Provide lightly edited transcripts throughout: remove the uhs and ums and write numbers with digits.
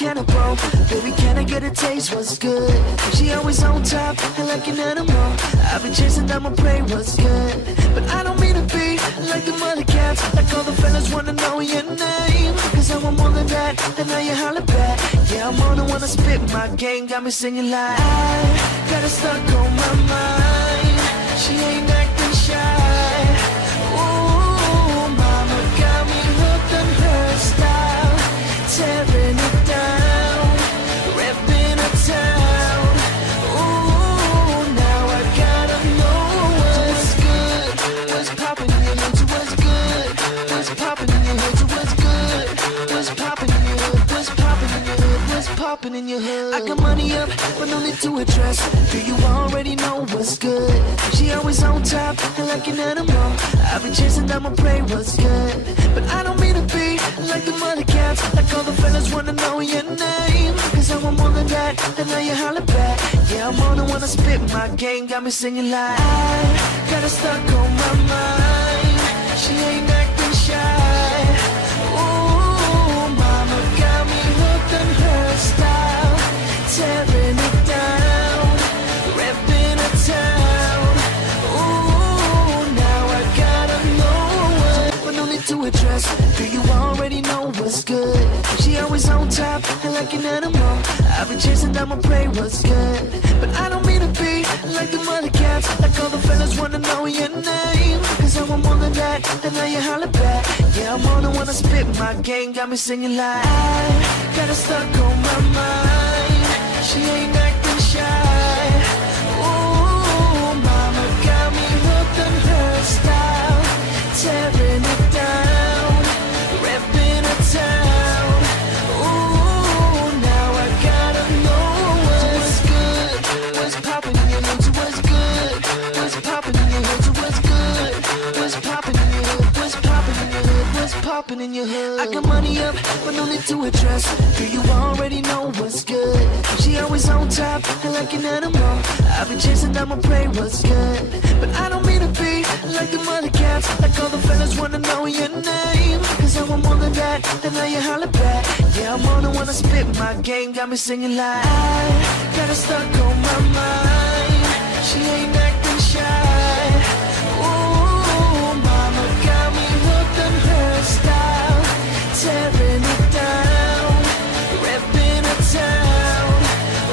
cannibal. Baby, can I get a taste? What's good? She always on top and like an animal. I've been chasing down my prey. What's good? But I don't mean to be like the mother cats. Like all the fellas wanna know your name. Cause I want more than that, and now you holler back. Yeah, I'm on the one to spit my game. Got me singing like I got her stuck on my mind. She ain't acting shy. Ooh, mama got me hooked on her style. Tearing it down, repping a town. Ooh, now I gotta know what's good. What's poppin' in your hood? So what's good? What's poppin' in your hood? So what's good? What's poppin' in your hood? What's poppin' in your hood? What's poppin' in your hood? I got money up, but no need to address. Do you already know what's good? She always on top and like an animal. I've been chasing down my prey. What's good? But I don't mean to be like the mother cats. Like all the fellas wanna know your name. Cause I want more than that, and now you holler back. Yeah, I'm on the one to spit my game. Got me singing like I got her stuck on my mind. She ain't acting shy. Ooh, mama got me hooked on her style. Tearing it down, repping a town. Ooh, now I gotta know what, but no need to address. Do you already know what's good? She always on top and like an animal. I've been chasing down my prey. What's good? But I don't mean to be like the mother cats. Like all the fellas wanna know your name. Cause I want more than that, and now you holler back. Yeah, I'm on the one to spit my game. Got me singing like I got her stuck on my mind. She ain't acting shy. Ooh, mama got me hooked on her style. Tearing it down, repping a town. Ooh, now I gotta know what's good. What's poppin' in your hood? So what's good? What's poppin' in your hood? So what's good? What's poppin' in your hood? What's poppin' in your hood? What's poppin' in your hood? I got money up, but no need to address. Do you already know what's good? She always on top and like an animal. I've been chasing down my prey. What's good? But I don't mean to be like the mother cats. Like all the fellas wanna know your name. Cause I want more than that, and now you holler back. Yeah, I'm on the one to spit my game. Got me singing like I got her stuck on my mind. She ain't acting shy. Ooh, mama got me hooked on her style. Tearing it down, repping a town.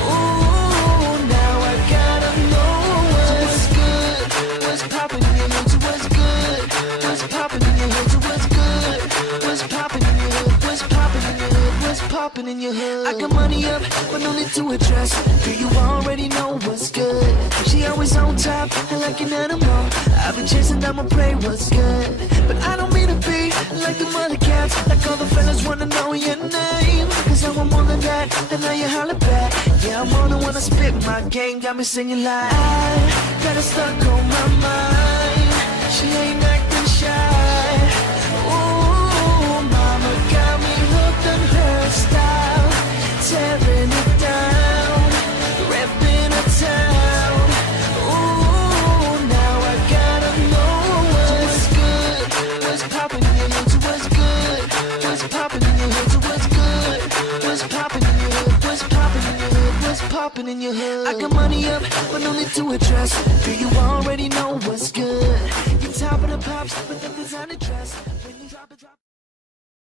Ooh, now I gotta know what's good. What's poppin' in your hood? So what's good? What's poppin' in your hood? So what's good? What's poppin' in your hood? What's poppin' in your hood? What's poppin' in your hood? I got money up, but no need to address. Do you already know what's good? She always on top and like an animal. I've been chasing down my prey. What's good? But I don't mean to be like the mother cats. Like all the fellas wanna know your name. Cause I want more than that, and now you holler back. Yeah, I'm on the one to spit my game. Got me singing like I got her stuck on my mind. She ain't acting shy. Ooh, mama got me hooked on her style. Tearing it down, repping a town. Ooh, now I gotta know what's good. What's poppin' in your hood? So what's good? What's poppin' in your hood? So what's good? What's poppin' in your hood? What's poppin' in your hood? What's poppin' in your hood? I got money up, but no need to address. Do you already know what's good? You top of the pops with the designer dress.